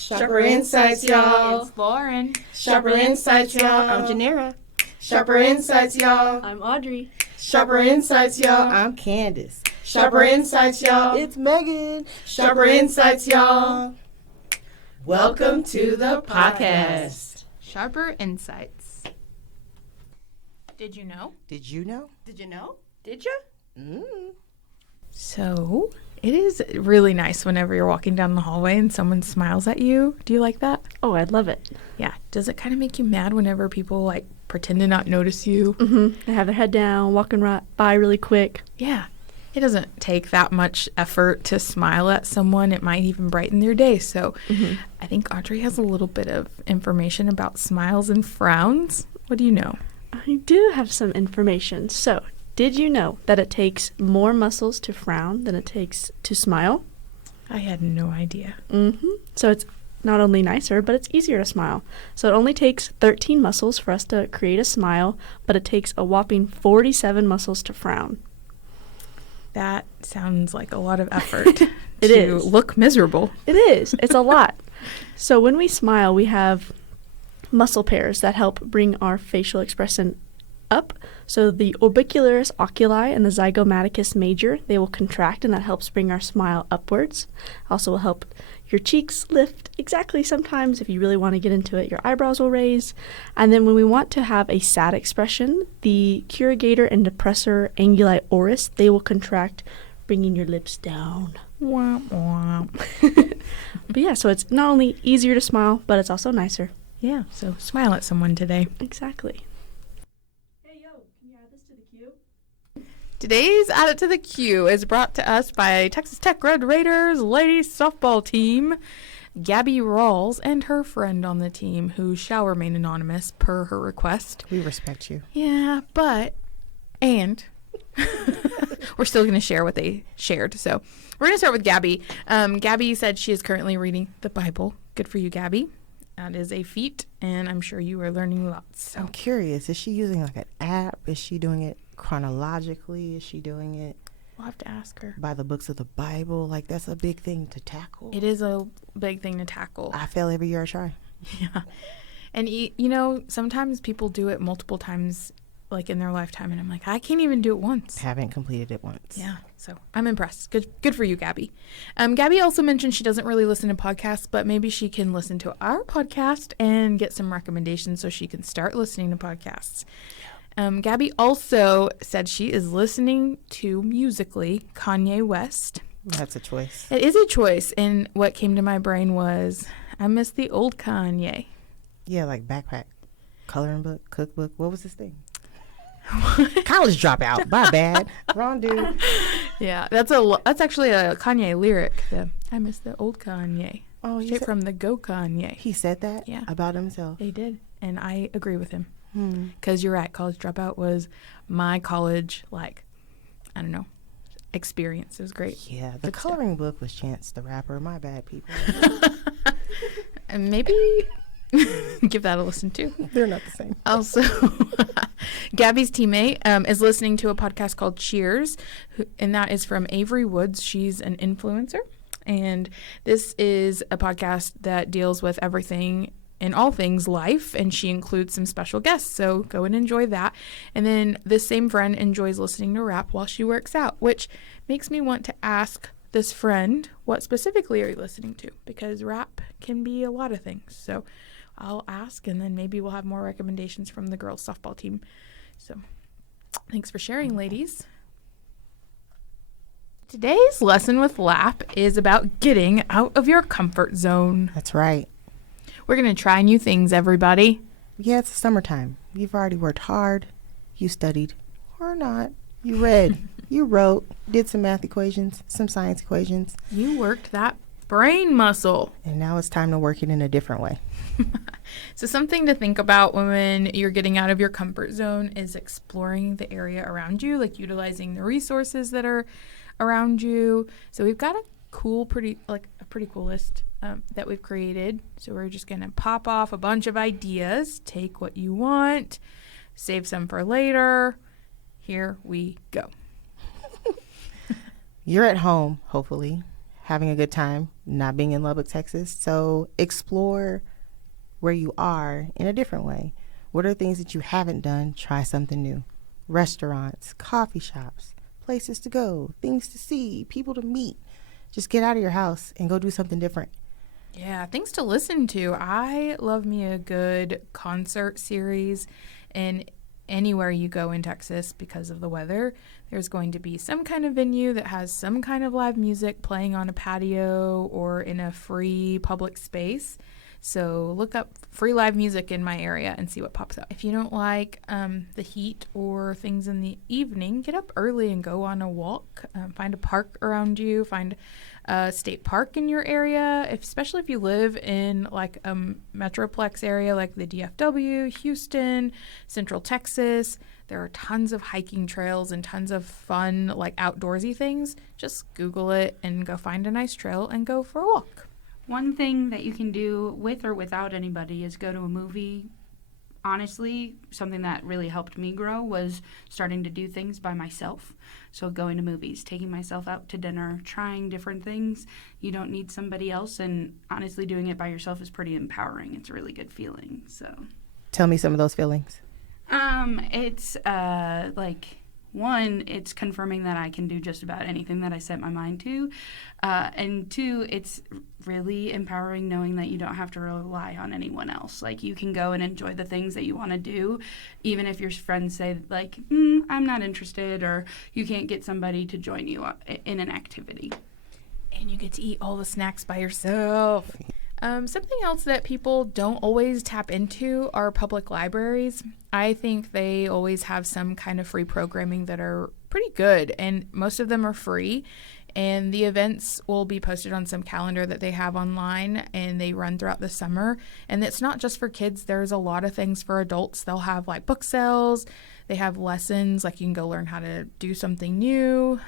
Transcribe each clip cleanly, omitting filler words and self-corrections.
Sharper Insights, y'all. It's Lauren. Sharper Insights, y'all. I'm Janera. Sharper Insights, y'all. I'm Audrey. Sharper Insights, y'all. I'm Candace. Sharper Insights, y'all. It's Megan. Sharper Insights, y'all. Welcome to the podcast. Sharper Insights. Did you know? Did you know? Did you know? Did you? Mm. So, it is really nice whenever you're walking down the hallway and someone smiles at you. Do you like that? Oh, I love it. Yeah. Does it kind of make you mad whenever people pretend to not notice you? They have their head down, walking right by really quick. Yeah. It doesn't take that much effort to smile at someone. It might even brighten their day. So I think Audrey has a little bit of information about smiles and frowns. What do you know? I do have some information. So, did you know that it takes more muscles to frown than it takes to smile? I had no idea. So it's not only nicer, but it's easier to smile. So it only takes 13 muscles for us to create a smile, but it takes a whopping 47 muscles to frown. That sounds like a lot of effort It to is. look miserable. It is. It's a lot. So when we smile, we have muscle pairs that help bring our facial expression up. So the orbicularis oculi and the zygomaticus major, they will contract, and that helps bring our smile upwards. Also will help your cheeks lift exactly. Sometimes if you really want to get into it, your eyebrows will raise. And then when we want to have a sad expression, the corrugator and depressor anguli oris, they will contract, bringing your lips down. Womp womp. But yeah, so it's not only easier to smile, but it's also nicer. Yeah, so smile at someone today. Exactly. Hey, yo, can you add this to the queue? Today's Add It to the Queue is brought to us by Texas Tech Red Raiders ladies softball team, Gabby Rawls, and her friend on the team, who shall remain anonymous per her request. We respect you. Yeah, and we're still going to share what they shared. So we're going to start with Gabby. Gabby said she is currently reading the Bible. Good for you, Gabby. That is a feat, and I'm sure you are learning lots. So I'm curious. Is she using an app? Is she doing it chronologically? Is she doing it we'll have to ask her. by the books of the Bible? That's a big thing to tackle. It is a big thing to tackle. I fail every year I try. Yeah. And, sometimes people do it multiple times, in their lifetime, and I'm like, I can't even do it once. Haven't completed it once. Yeah, so I'm impressed. Good for you, Gabby. Gabby also mentioned she doesn't really listen to podcasts, but maybe she can listen to our podcast and get some recommendations so she can start listening to podcasts. Gabby also said she is listening to musically Kanye West. That's a choice. It is a choice, and what came to my brain was I miss the old Kanye. Yeah, like backpack, coloring book, cookbook. What was this thing? College dropout. My bad. Wrong dude. Yeah, that's actually a Kanye lyric. I miss the old Kanye. Oh, Straight from the Go Kanye. He said that? Yeah. About himself? They did, and I agree with him. Because you're right, college dropout was my college, experience. It was great. Yeah, the coloring book was Chance the Rapper. My bad, people. And maybe give that a listen too. They're not the same. Also, Gabby's teammate is listening to a podcast called Cheers, and that is from Avery Woods. She's an influencer, and this is a podcast that deals with everything and all things life, and she includes some special guests, so go and enjoy that. And then this same friend enjoys listening to rap while she works out, which makes me want to ask this friend, what specifically are you listening to? Because rap can be a lot of things, so I'll ask, and then maybe we'll have more recommendations from the girls' softball team. So thanks for sharing, ladies. Today's lesson with LAP is about getting out of your comfort zone. That's right. We're going to try new things, everybody. Yeah, it's summertime. You've already worked hard. You studied. Or not. You read. You wrote. Did some math equations. Some science equations. You worked that brain muscle. And now it's time to work it in a different way. So something to think about when you're getting out of your comfort zone is exploring the area around you, utilizing the resources that are around you. So we've got a pretty cool list that we've created. So we're just going to pop off a bunch of ideas, take what you want, save some for later. Here we go. You're at home, hopefully, having a good time, not being in Lubbock, Texas. So explore where you are in a different way. What are things that you haven't done? Try something new. Restaurants, coffee shops, places to go, things to see, people to meet. Just get out of your house and go do something different. Yeah, things to listen to. I love me a good concert series, and anywhere you go in Texas because of the weather, there's going to be some kind of venue that has some kind of live music playing on a patio or in a free public space. So look up free live music in my area and see what pops up. If you don't like the heat or things in the evening, get up early and go on a walk. Find a park around you. Find a state park in your area, especially if you live in like a metroplex area like the DFW, Houston, Central Texas. There are tons of hiking trails and tons of fun like outdoorsy things. Just Google it and go find a nice trail and go for a walk. One thing that you can do with or without anybody is go to a movie. Honestly, something that really helped me grow was starting to do things by myself. So going to movies, taking myself out to dinner, trying different things. You don't need somebody else, and honestly, doing it by yourself is pretty empowering. It's a really good feeling. So, Tell me some of those feelings. it's like one, it's confirming that I can do just about anything that I set my mind to. And two, it's really empowering knowing that you don't have to rely on anyone else. Like, you can go and enjoy the things that you want to do, even if your friends say, like, I'm not interested, or you can't get somebody to join you in an activity. And you get to eat all the snacks by yourself. Something else that people don't always tap into are public libraries. I think they always have some kind of free programming that are pretty good, and most of them are free. And the events will be posted on some calendar that they have online, and they run throughout the summer. And it's not just for kids. There's a lot of things for adults. They'll have like book sales. They have lessons, like you can go learn how to do something new.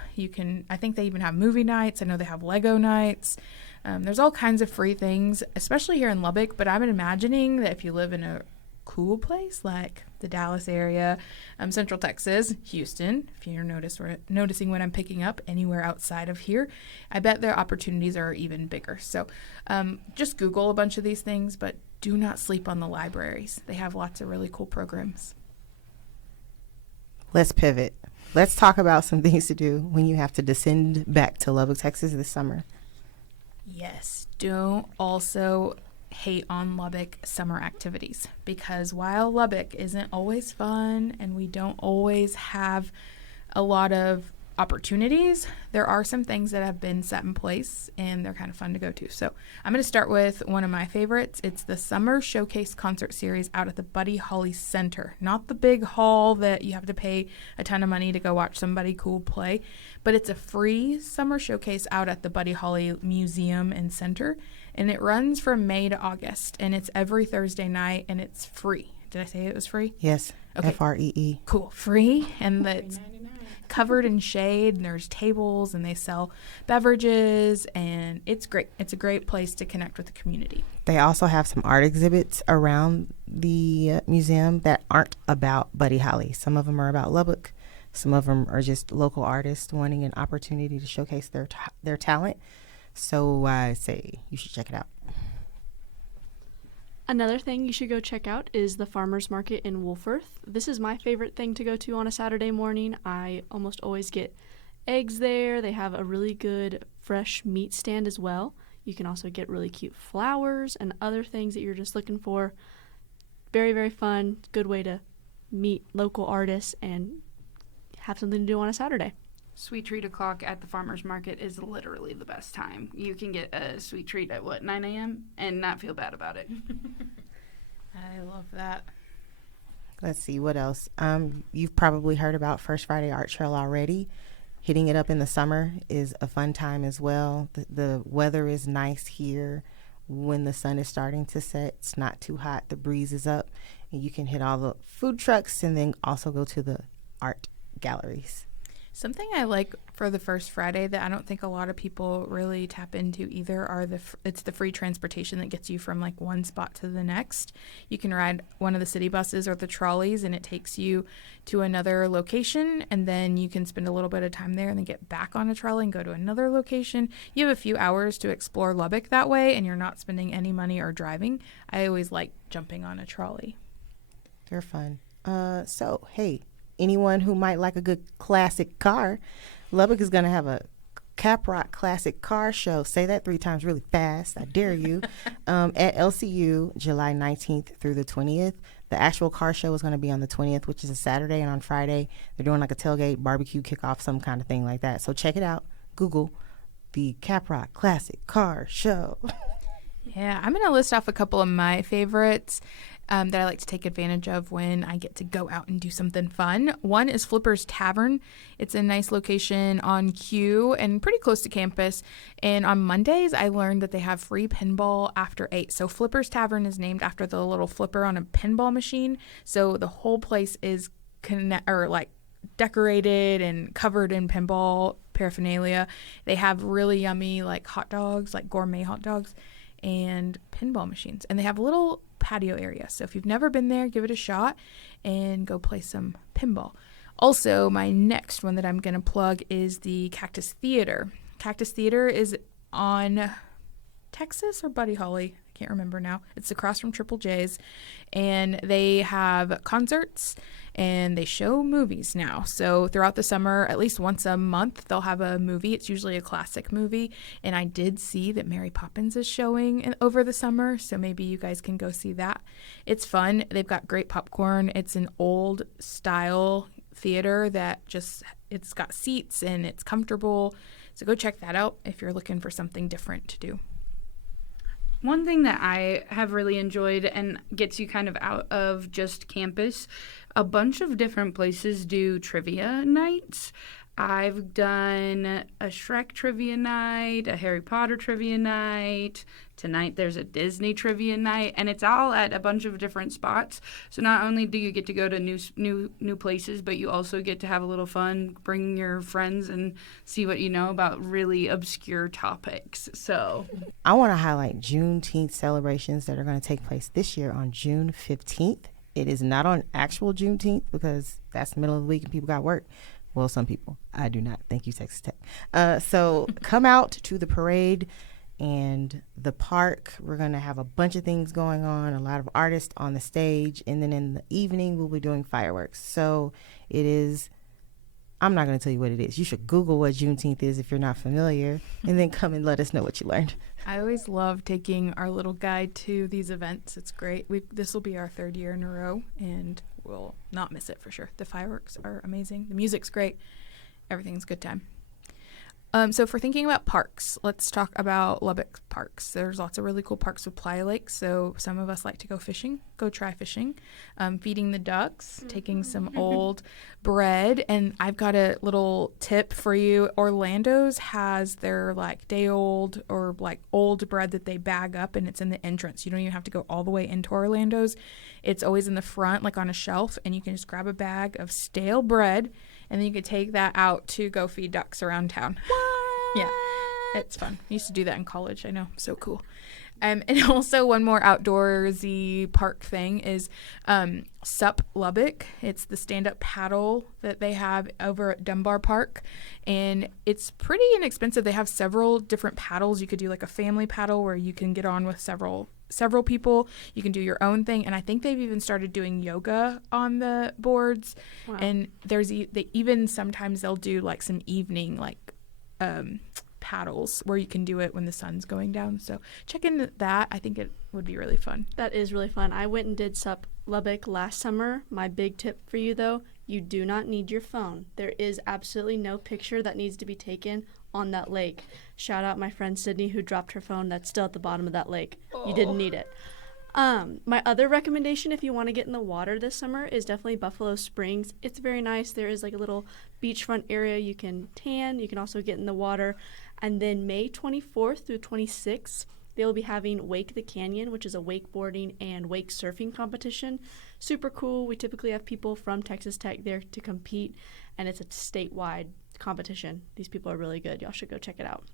I think they even have movie nights. I know they have Lego nights. There's all kinds of free things, especially here in Lubbock. But I'm imagining that if you live in a cool place like the Dallas area, Central Texas, Houston, if you're noticing what I'm picking up, anywhere outside of here, I bet their opportunities are even bigger. So just Google a bunch of these things, but do not sleep on the libraries. They have lots of really cool programs. Let's pivot. Let's talk about some things to do when you have to descend back to Lubbock, Texas this summer. Yes, don't also hate on Lubbock summer activities, because while Lubbock isn't always fun and we don't always have a lot of opportunities, there are some things that have been set in place and they're kind of fun to go to. So I'm going to start with one of my favorites. It's the Summer Showcase Concert Series out at the Buddy Holly Center. Not the big hall that you have to pay a ton of money to go watch somebody cool play, but it's a free summer showcase out at the Buddy Holly Museum and Center, and it runs from May to August, and it's every Thursday night, and it's free. Did I say it was free? Yes, Okay. FREE. Cool. Free, and that's covered in shade, and there's tables, and they sell beverages, and it's great. It's a great place to connect with the community. They also have some art exhibits around the museum that aren't about Buddy Holly. Some of them are about Lubbock. Some of them are just local artists wanting an opportunity to showcase their talent. So I say you should check it out. Another thing you should go check out is the Farmers Market in Wolfforth. This is my favorite thing to go to on a Saturday morning. I almost always get eggs there. They have a really good fresh meat stand as well. You can also get really cute flowers and other things that you're just looking for. Very, very fun. Good way to meet local artists and have something to do on a Saturday. Sweet treat o'clock at the farmer's market is literally the best time. You can get a sweet treat at 9 a.m. and not feel bad about it. I love that. Let's see, what else? You've probably heard about First Friday Art Trail already. Hitting it up in the summer is a fun time as well. The weather is nice here when the sun is starting to set. It's not too hot. The breeze is up. And you can hit all the food trucks and then also go to the art galleries. Something I like for the first Friday that I don't think a lot of people really tap into either are it's the free transportation that gets you from like one spot to the next. You can ride one of the city buses or the trolleys, and it takes you to another location, and then you can spend a little bit of time there and then get back on a trolley and go to another location. You have a few hours to explore Lubbock that way, and you're not spending any money or driving. I always like jumping on a trolley. They're fun. So, hey, anyone who might like a good classic car, Lubbock is going to have a Caprock Classic Car Show. Say that 3 times really fast. I dare you. At LCU, July 19th through the 20th. The actual car show is going to be on the 20th, which is a Saturday, and on Friday, they're doing like a tailgate, barbecue, kickoff, some kind of thing like that. So check it out. Google the Caprock Classic Car Show. Yeah, I'm going to list off a couple of my favorites that I like to take advantage of when I get to go out and do something fun. One is Flipper's Tavern. It's a nice location on Q and pretty close to campus. And on Mondays, I learned that they have free pinball after 8. So Flipper's Tavern is named after the little flipper on a pinball machine. So the whole place is decorated and covered in pinball paraphernalia. They have really yummy like hot dogs, like gourmet hot dogs, and pinball machines. And they have a little patio area. So if you've never been there, give it a shot and go play some pinball. Also, my next one that I'm going to plug is the Cactus Theater. Cactus Theater is on Texas or Buddy Holly. I can't remember now. It's across from Triple J's, and they have concerts and they show movies now. So throughout the summer, at least once a month, they'll have a movie. It's usually a classic movie, and I did see that Mary Poppins is showing over the summer, so maybe you guys can go see that. It's fun. They've got great popcorn. It's an old style theater that it's got seats and it's comfortable. So go check that out if you're looking for something different to do. One thing that I have really enjoyed and gets you kind of out of just campus, a bunch of different places do trivia nights. I've done a Shrek trivia night, a Harry Potter trivia night. Tonight there's a Disney trivia night, and it's all at a bunch of different spots. So not only do you get to go to new places, but you also get to have a little fun, bring your friends and see what you know about really obscure topics. So I want to highlight Juneteenth celebrations that are going to take place this year on June 15th. It is not on actual Juneteenth because that's the middle of the week and people got work. Well, some people. I do not. Thank you, Texas Tech. So come out to the parade and the park. We're going to have a bunch of things going on, a lot of artists on the stage. And then in the evening, we'll be doing fireworks. So it is, I'm not going to tell you what it is. You should Google what Juneteenth is if you're not familiar, and then come and let us know what you learned. I always love taking our little guide to these events. It's great. This will be our 3rd year in a row, and we'll not miss it for sure. The fireworks are amazing. The music's great. Everything's a good time. So if we're thinking about parks, let's talk about Lubbock parks. There's lots of really cool parks with Playa Lake, so some of us like to go fishing. Go try fishing, feeding the ducks, taking some old bread. And I've got a little tip for you. Orlando's has their like day old or like old bread that they bag up, and it's in the entrance. You don't even have to go all the way into Orlando's. It's always in the front, like on a shelf, and you can just grab a bag of stale bread, and then you could take that out to go feed ducks around town. Yeah, it's fun. I used to do that in college. I know, so cool. And also one more outdoorsy park thing is SUP Lubbock. It's the stand-up paddle that they have over at Dunbar Park, and it's pretty inexpensive. They have several different paddles. You could do like a family paddle where you can get on with several people. You can do your own thing, and I think they've even started doing yoga on the boards. Wow. And sometimes they'll do like some evening paddles where you can do it when the sun's going down. So check into that. I think it would be really fun. That is really fun. I went and did SUP Lubbock last summer. My big tip for you, though, you do not need your phone. There is absolutely no picture that needs to be taken on that lake. Shout out my friend Sydney, who dropped her phone that's still at the bottom of that lake. Oh. You didn't need it. My other recommendation if you want to get in the water this summer is definitely Buffalo Springs. It's very nice. There is like a little beachfront area you can tan. You can also get in the water. And then May 24th through 26th, they will be having Wake the Canyon, which is a wakeboarding and wake surfing competition. Super cool. We typically have people from Texas Tech there to compete, and it's a statewide competition. These people are really good. Y'all should go check it out.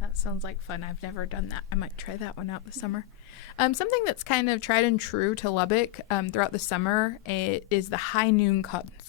That sounds like fun. I've never done that. I might try that one out this summer. Something that's kind of tried and true to Lubbock throughout the summer is the High Noon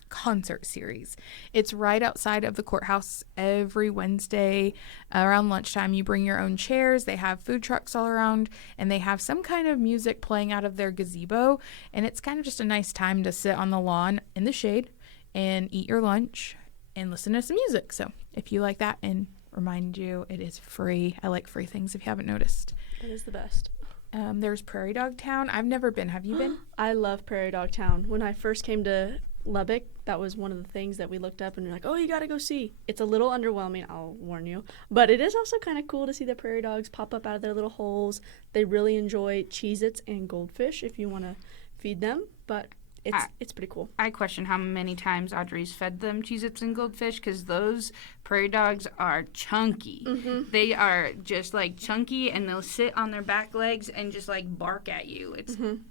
Concert Series. It's right outside of the courthouse every Wednesday around lunchtime. You bring your own chairs. They have food trucks all around, and they have some kind of music playing out of their gazebo. And it's kind of just a nice time to sit on the lawn in the shade and eat your lunch and listen to some music. So if you like that, and remind you, it is free. I like free things if you haven't noticed. It is the best. There's Prairie Dog Town. I've never been. Have you been? I love Prairie Dog Town. When I first came to Lubbock, that was one of the things that we looked up and we're like, oh, you got to go see. It's a little underwhelming, I'll warn you. But it is also kind of cool to see the prairie dogs pop up out of their little holes. They really enjoy Cheez-Its and goldfish if you want to feed them. But it's pretty cool. I question how many times Audrey's fed them Cheez-Its and goldfish, because those prairie dogs are chunky. Mm-hmm. They are just like chunky, and they'll sit on their back legs and just like bark at you.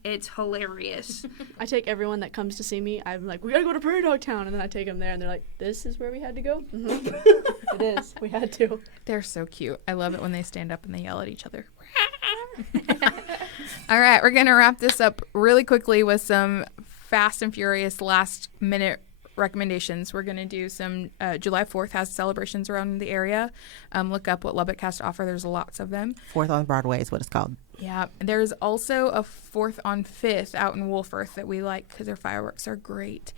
It's hilarious. I take everyone that comes to see me. I'm like, we got to go to Prairie Dog Town. And then I take them there and they're like, this is where we had to go? Mm-hmm. It is. We had to. They're so cute. I love it when they stand up and they yell at each other. All right, we're going to wrap this up really quickly with some fast and furious last minute recommendations. We're going to do some July 4th has celebrations around the area. Look up what Lubbock has to offer. There's lots of them. 4th on Broadway is what it's called. Yeah. There's also a 4th on 5th out in Wolfforth that we like because their fireworks are great.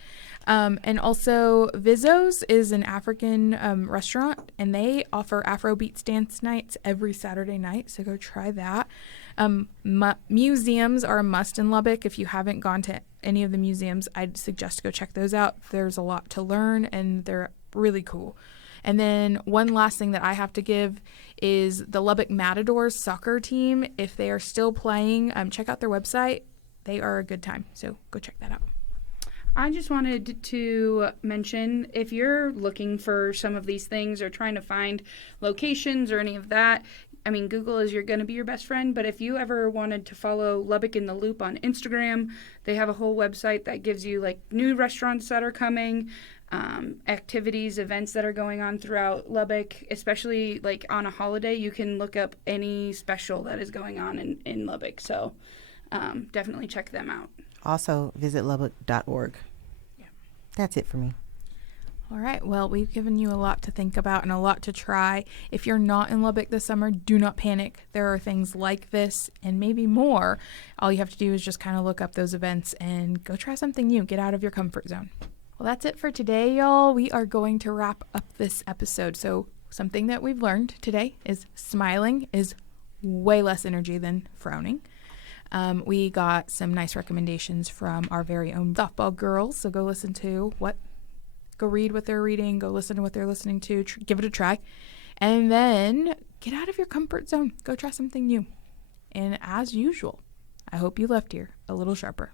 And also Vizzo's is an African restaurant, and they offer Afrobeats dance nights every Saturday night. So go try that. Museums are a must in Lubbock. If you haven't gone to any of the museums, I'd suggest to go check those out. There's a lot to learn, and they're really cool. And then one last thing that I have to give is the Lubbock Matadors soccer team. If they are still playing, check out their website. They are a good time, so go check that out. I just wanted to mention, if you're looking for some of these things or trying to find locations or any of that, I mean, Google is going to be your best friend, but if you ever wanted to follow Lubbock in the Loop on Instagram, they have a whole website that gives you like new restaurants that are coming, activities, events that are going on throughout Lubbock, especially like on a holiday. You can look up any special that is going on in Lubbock. So definitely check them out. Also, visit lubbock.org. Yeah. That's it for me. All right. Well, we've given you a lot to think about and a lot to try. If you're not in Lubbock this summer, do not panic. There are things like this and maybe more. All you have to do is just kind of look up those events and go try something new. Get out of your comfort zone. Well, that's it for today, y'all. We are going to wrap up this episode. So something that we've learned today is smiling is way less energy than frowning. We got some nice recommendations from our very own softball girls. So go listen to go read what they're reading, go listen to what they're listening to, give it a try, and then get out of your comfort zone. Go try something new. And as usual, I hope you left here a little sharper.